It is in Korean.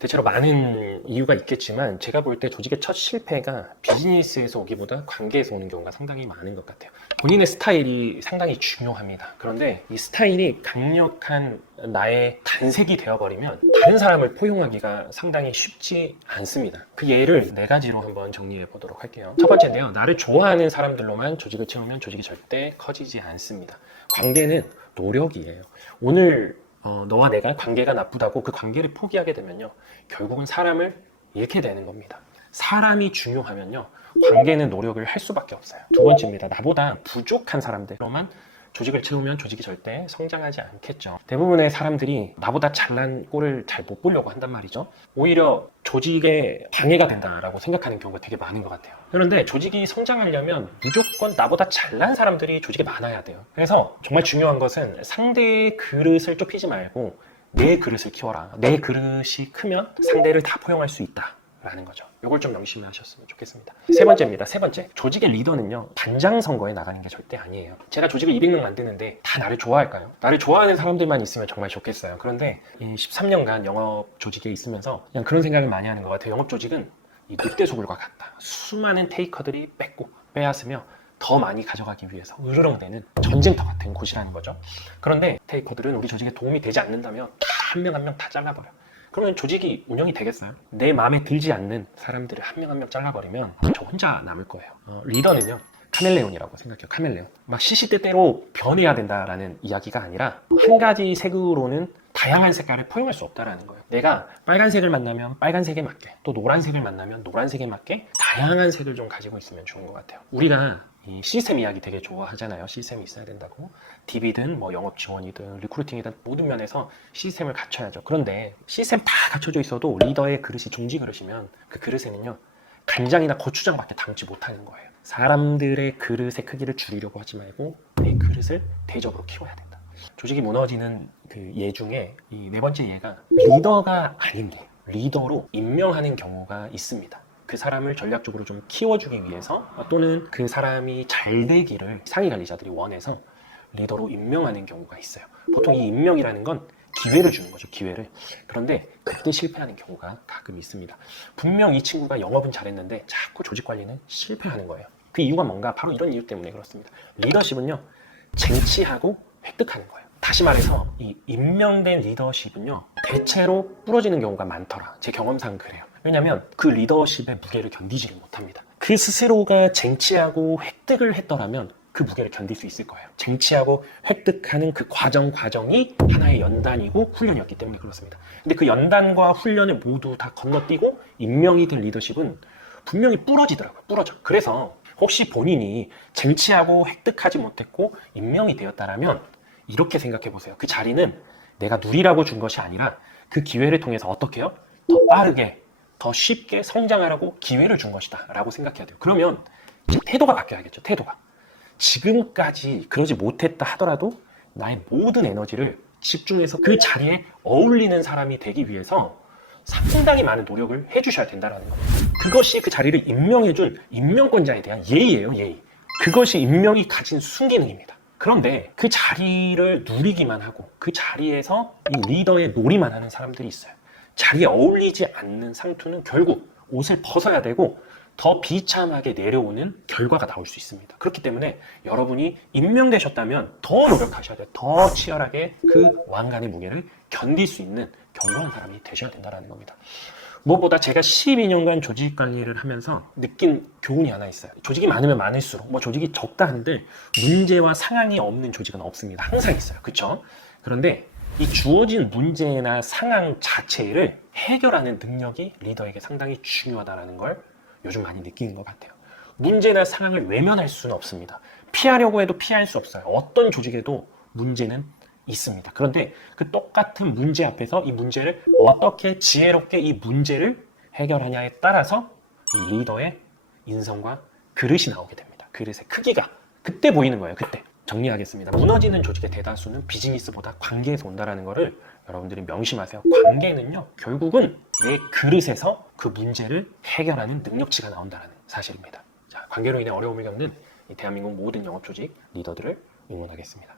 대체로 많은 이유가 있겠지만 제가 볼 때 조직의 첫 실패가 비즈니스에서 오기보다 관계에서 오는 경우가 상당히 많은 것 같아요. 본인의 스타일이 상당히 중요합니다. 그런데 이 스타일이 강력한 나의 단색이 되어버리면 다른 사람을 포용하기가 상당히 쉽지 않습니다. 그 예를 네 가지로 한번 정리해 보도록 할게요. 첫 번째인데요. 나를 좋아하는 사람들로만 조직을 채우면 조직이 절대 커지지 않습니다. 관계는 노력이에요. 오늘 너와 내가 관계가 나쁘다고 그 관계를 포기하게 되면요, 결국은 사람을 잃게 되는 겁니다. 사람이 중요하면요, 관계는 노력을 할 수밖에 없어요. 두 번째입니다. 나보다 부족한 사람들로만 조직을 채우면 조직이 절대 성장하지 않겠죠. 대부분의 사람들이 나보다 잘난 꼴을 잘 못 보려고 한단 말이죠. 오히려 조직에 방해가 된다라고 생각하는 경우가 되게 많은 것 같아요. 그런데 조직이 성장하려면 무조건 나보다 잘난 사람들이 조직에 많아야 돼요. 그래서 정말 중요한 것은 상대의 그릇을 좁히지 말고 내 그릇을 키워라. 내 그릇이 크면 상대를 다 포용할 수 있다 라는 거죠. 이걸 좀 명심하셨으면 좋겠습니다. 세 번째입니다. 세 번째, 조직의 리더는요, 단장 선거에 나가는 게 절대 아니에요. 제가 조직을 200명 만드는데 다 나를 좋아할까요? 나를 좋아하는 사람들만 있으면 정말 좋겠어요. 그런데 이 13년간 영업 조직에 있으면서 그냥 그런 생각을 많이 하는 것 같아요. 영업 조직은 이 늑대소굴과 같다. 수많은 테이커들이 뺏고 빼앗으며 더 많이 가져가기 위해서 으르렁대는 전쟁터 같은 곳이라는 거죠. 그런데 테이커들은 우리 조직에 도움이 되지 않는다면 한 명 한 명 다 잘라버려. 그러면 조직이 운영이 되겠어요? 내 마음에 들지 않는 사람들을 한 명 한 명 잘라버리면 저 혼자 남을 거예요. 리더는요, 카멜레온이라고 생각해요. 카멜레온. 막 시시때때로 변해야 된다라는 이야기가 아니라 한 가지 색으로는 다양한 색깔을 포용할 수 없다라는 거예요. 내가 빨간색을 만나면 빨간색에 맞게, 또 노란색을 만나면 노란색에 맞게 다양한 색을 좀 가지고 있으면 좋은 것 같아요. 우리가 이 시스템 이야기 되게 좋아하잖아요. 시스템이 있어야 된다고. DB든 뭐 영업 지원이든 리크루팅이든 모든 면에서 시스템을 갖춰야죠. 그런데 시스템 다 갖춰져 있어도 리더의 그릇이 종지 그릇이면 그 그릇에는요, 간장이나 고추장밖에 담지 못하는 거예요. 사람들의 그릇의 크기를 줄이려고 하지 말고 내 그릇을 대접으로 키워야 된다. 조직이 무너지는 그 예 중에 이 네 번째 예가 리더가 아닌데 리더로 임명하는 경우가 있습니다. 그 사람을 전략적으로 좀 키워주기 위해서 또는 그 사람이 잘 되기를 상위 관리자들이 원해서 리더로 임명하는 경우가 있어요. 보통 이 임명이라는 건 기회를 주는 거죠, 기회를. 그런데 그때 실패하는 경우가 가끔 있습니다. 분명 이 친구가 영업은 잘했는데 자꾸 조직 관리는 실패하는 거예요. 그 이유가 뭔가? 바로 이런 이유 때문에 그렇습니다. 리더십은요, 쟁취하고 획득하는 거예요. 다시 말해서 이 임명된 리더십은요, 대체로 부러지는 경우가 많더라. 제 경험상 그래요. 왜냐하면 그 리더십의 무게를 견디지를 못합니다. 그 스스로가 쟁취하고 획득을 했더라면 그 무게를 견딜 수 있을 거예요. 쟁취하고 획득하는 그 과정이 하나의 연단이고 훈련이었기 때문에 그렇습니다. 근데 그 연단과 훈련을 모두 다 건너뛰고 임명이 된 리더십은 분명히 부러지더라고요. 부러져. 그래서 혹시 본인이 쟁취하고 획득하지 못했고 임명이 되었다라면 이렇게 생각해 보세요. 그 자리는 내가 누리라고 준 것이 아니라 그 기회를 통해서 어떻게 해요? 더 빠르게, 더 쉽게 성장하라고 기회를 준 것이다 라고 생각해야 돼요. 그러면 태도가 바뀌어야겠죠. 태도가. 지금까지 그러지 못했다 하더라도 나의 모든 에너지를 집중해서 그 자리에 어울리는 사람이 되기 위해서 상당히 많은 노력을 해주셔야 된다는 거예요. 그것이 그 자리를 임명해준 임명권자에 대한 예의예요. 예의. 그것이 임명이 가진 순기능입니다. 그런데 그 자리를 누리기만 하고 그 자리에서 이 리더의 놀이만 하는 사람들이 있어요. 자리에 어울리지 않는 상투는 결국 옷을 벗어야 되고 더 비참하게 내려오는 결과가 나올 수 있습니다. 그렇기 때문에 여러분이 임명되셨다면 더 노력하셔야 돼요. 더 치열하게 그 왕관의 무게를 견딜 수 있는 견고한 사람이 되셔야 된다는 겁니다. 무엇보다 제가 12년간 조직 관리를 하면서 느낀 교훈이 하나 있어요. 조직이 많으면 많을수록, 조직이 적다 한들 문제와 상황이 없는 조직은 없습니다. 항상 있어요. 그렇죠? 그런데 이 주어진 문제나 상황 자체를 해결하는 능력이 리더에게 상당히 중요하다는 걸 요즘 많이 느끼는 것 같아요. 문제나 상황을 외면할 수는 없습니다. 피하려고 해도 피할 수 없어요. 어떤 조직에도 문제는 있습니다. 그런데 그 똑같은 문제 앞에서 이 문제를 어떻게 지혜롭게 이 문제를 해결하냐에 따라서 이 리더의 인성과 그릇이 나오게 됩니다. 그릇의 크기가 그때 보이는 거예요. 그때. 정리하겠습니다. 무너지는 조직의 대다수는 비즈니스보다 관계에서 온다는 것을 여러분들이 명심하세요. 관계는요, 결국은 내 그릇에서 그 문제를 해결하는 능력치가 나온다는 사실입니다. 자, 관계로 인해 어려움을 겪는 이 대한민국 모든 영업조직 리더들을 응원하겠습니다.